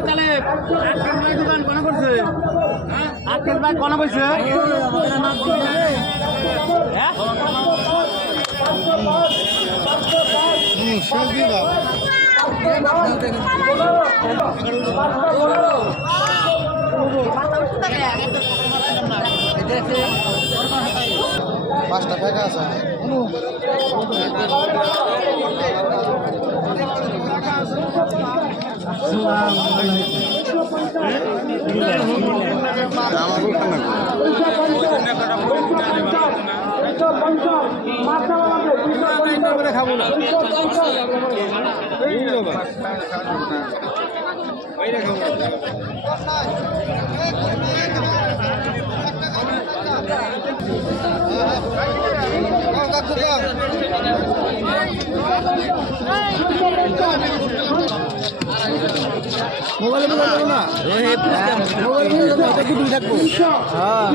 তাহলে দোকান কোন করছে আজকের ভাই কোন বলছে পাঁচটা টাকা আছে খাবো না মোবাইলে বলবো না রোহিত মোবাইলে থাকবো হ্যাঁ